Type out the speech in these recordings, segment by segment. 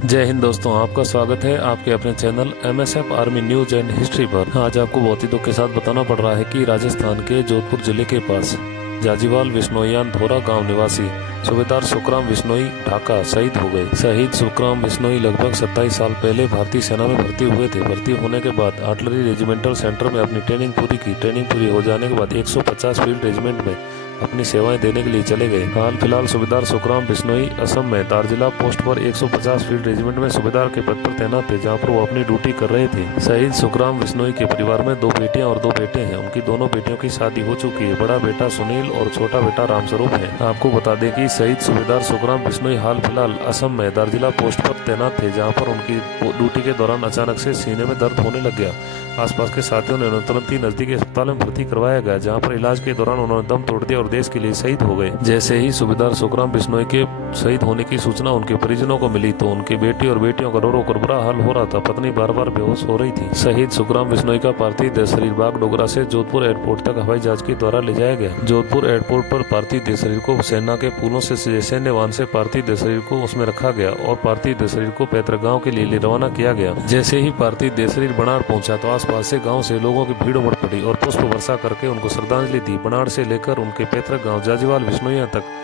जय हिंद दोस्तों, आपका स्वागत है आपके अपने channel MSF army news and history पर। आज आपको बहुत ही दुख के साथ बताना पड़ रहा है कि राजस्थान के जोधपुर जिले के पास जाजीवाल विश्नोईयान धोरा गांव निवासी सूबेदार सुखराम बिश्नोई ढाका शहीद हो गए। शहीद सुखराम बिश्नोई लगभग 27 साल पहले भारतीय सेना में भर्ती हुए थे। भर्ती होने के बाद आर्टिलरी रेजिमेंटल सेंटर में अपनी ट्रेनिंग पूरी की। ट्रेनिंग पूरी हो जाने के बाद 150 फील्ड रेजिमेंट में अपनी सेवाएं देने के लिए चले गए। हाल फिलहाल सूबेदार सुखराम बिश्नोई असम में दार्जिला पोस्ट पर 150 फील्ड रेजिमेंट में सूबेदार के पद पर तैनात थे, जहां पर वो अपनी ड्यूटी कर रहे थे। शहीद सुखराम बिश्नोई के परिवार में 2 बेटियां और 2 बेटे हैं। उनकी दोनों बेटियों की शादी हो चुकी है। बड़ा बेटा सुनील और छोटा बेटा रामस्वरूप है। आपको बता दें कि शहीद सूबेदार सुखराम बिश्नोई हाल फिलहाल असम में दार्जिला पोस्ट पर तैनात थे, जहाँ पर उनकी ड्यूटी के दौरान अचानक से सीने में दर्द होने लग गया। आसपास के साथियों ने उन्हें तुरंत ही नजदीकी अस्पताल में भर्ती करवाया गया, जहां पर इलाज के दौरान उन्होंने दम तोड़ दिया और देश के लिए शहीद हो गए। जैसे ही सूबेदार सुखराम बिश्नोई के शहीद होने की सूचना उनके परिजनों को मिली तो उनकी बेटी और बेटियों का रो रो कर बुरा हाल हो रहा था। पत्नी बार बार बेहोश हो रही थी। शहीद सुखराम बिश्नोई का पार्थिव देह शरीर बागडोगरा से जोधपुर एयरपोर्ट तक हवाई जहाज के द्वारा ले जाया गया। जोधपुर एयरपोर्ट पर पार्थिव देह शरीर को सेना के पुलों से सैन्य वाहन से पार्थिव देह शरीर को उसमें रखा गया और पार्थिव देह शरीर को पैतृक गाँव के लिए रवाना किया गया। जैसे ही पार्थिव देह शरीर बनाड़ पहुंचा तो आसपास से गाँव से लोगों की भीड़ उमड़ पड़ी और पुष्प वर्षा करके उनको श्रद्धांजलि दी। बनाड़ से लेकर उनके पैतृक गांव जाजीवाल बिश्नोईयां तक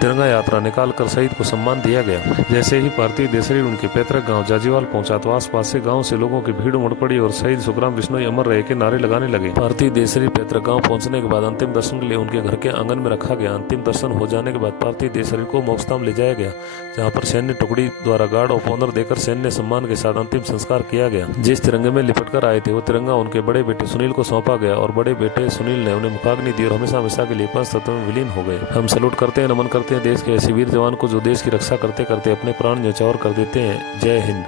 तिरंगा यात्रा निकालकर शहीद को सम्मान दिया गया। जैसे ही पार्थिव देह शरीर उनके पैतृक गांव जाजीवाल पहुंचा तो आसपास से गांव से लोगों की भीड़ उमड़ पड़ी और शहीद सुखराम बिश्नोई अमर रहे के नारे लगाने लगे। पार्थिव देह शरीर पैतृक गांव पहुंचने के बाद अंतिम दर्शन के लिए उनके घर के आंगन में रखा गया। अंतिम दर्शन हो जाने के बाद पार्थिव देह शरीर को मोक्षधाम ले जाया गया, जहाँ पर सैन्य टुकड़ी द्वारा गार्ड ऑफ ऑनर देकर सैन्य सम्मान के साथ अंतिम संस्कार किया गया। जिस तिरंगे में लिपट कर आए थे वो तिरंगा उनके बड़े बेटे सुनील को सौंपा गया और बड़े बेटे सुनील ने उन्हें मुखाग्नि दी और हमेशा हमेशा के लिए पंच तत्व में विलीन हो गए। हम सैल्यूट करते हैं, नमन करते हैं देश के ऐसे वीर जवान को जो देश की रक्षा करते करते अपने प्राण न्यौछावर कर देते हैं। जय हिंद।